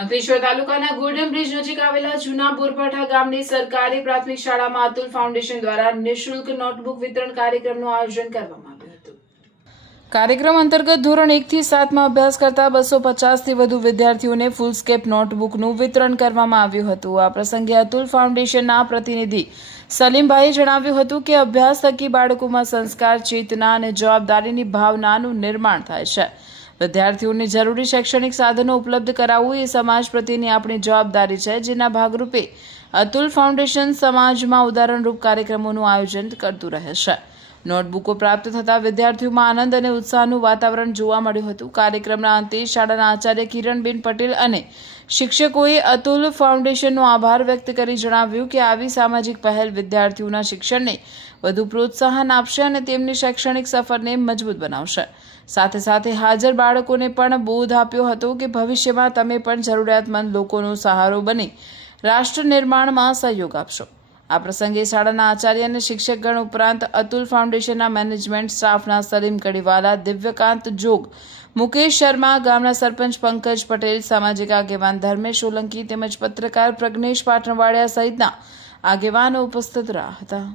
અંકલેશ્વર તાલુકાના golden bridge નજીક આવેલા જૂના બોરપાઠા ગામની સરકારી પ્રાથમિક શાળામાં અતુલ ફાઉન્ડેશન દ્વારા નિઃશુલ્ક નોટબુક વિતરણ કાર્યક્રમનું આયોજન કરવામાં આવ્યું હતું। કાર્યક્રમ અંતર્ગત ધોરણ 1 થી 7 માં અભ્યાસ કરતા 250 થી વધુ વિદ્યાર્થીઓને ફૂલસ્કેપ નોટબુકનું વિતરણ કરવામાં આવ્યું હતું। આ પ્રસંગે અતુલ ફાઉન્ડેશનના પ્રતિનિધિ સલીમભાઈએ જણાવ્યું હતું કે અભ્યાસ થકી બાળકોમાં સંસ્કાર, ચેતના અને જવાબદારીની ભાવનાનું નિર્માણ થાય છે। વિદ્યાર્થીઓને જરૂરી શૈક્ષણિક સાધનો ઉપલબ્ધ કરાવવું એ સમાજ પ્રત્યેની આપણી જવાબદારી છે, જેના ભાગરૂપે અતુલ ફાઉન્ડેશન સમાજમાં ઉદાહરણરૂપ કાર્યક્રમોનું આયોજન કરતું રહે છે। નોટબુકો પ્રાપ્ત થતા વિદ્યાર્થીઓમાં આનંદ અને ઉત્સાહનું વાતાવરણ જોવા મળ્યું હતું। કાર્યક્રમના અંતે શાળાના આચાર્ય કિરણબેન પટેલ અને શિક્ષકોએ અતુલ ફાઉન્ડેશનનો આભાર વ્યક્ત કરી જણાવ્યું કે આવી સામાજિક પહેલ વિદ્યાર્થીઓના શિક્ષણને વધુ પ્રોત્સાહન આપશે અને તેમની શૈક્ષણિક સફરને મજબૂત બનાવશે। સાથે સાથે હાજર બાળકોને પણ બોધ આપ્યો હતો કે ભવિષ્યમાં તમે પણ જરૂરિયાતમંદ લોકોનો સહારો બની રાષ્ટ્ર નિર્માણમાં સહયોગ આપશો। આ પ્રસંગે શાળાના આચાર્ય અને શિક્ષકગણ ઉપરાંત અતુલ ફાઉન્ડેશનના મેનેજમેન્ટ સ્ટાફના સલીમ કડીવાલા, દિવ્યકાંત જોગ, મુકેશ શર્મા, ગામના સરપંચ પંકજ પટેલ, સામાજિક આગેવાન ધર્મેશ સોલંકી તેમજ પત્રકાર પ્રજ્ઞેશ પાટણવાડિયા સહિતના આગેવાનો ઉપસ્થિત રહ્યા હતા।